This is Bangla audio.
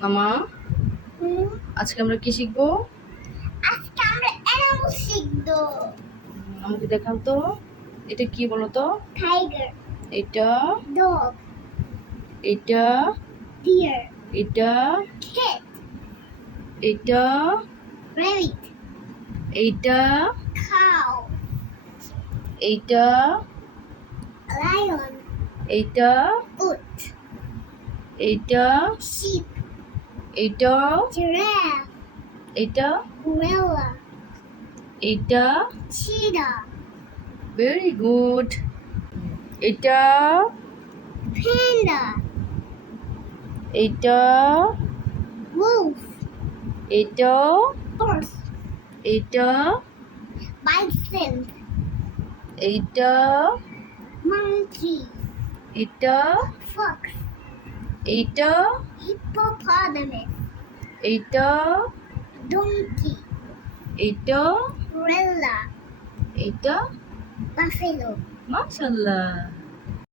মামা হুম, আজকে আমরা কি শিখবো? আজকে আমরা অ্যানিমাল শিখবো। আমাকে দেখান তো, এটা কি বলো তো? টাইগার, এটা ডগ, এটা ডিয়ার, এটা ক্যাট, এটা রেবিট, এইটা কাউ, এইটা লায়ন, এইটা উট, এইটা শিপ, এইটা জিরাফ, এইটা গোরিলা, এইটা চিতা, ভেরি গুড। এটা প্যান্ডা, এইটা wolf, এটা horse, এটা bison, এইটা monkey, এটা fox, এইটা hippopotamus, এইটা donkey, এইটা gorilla, এইটা buffalo. মাশাআল্লাহ।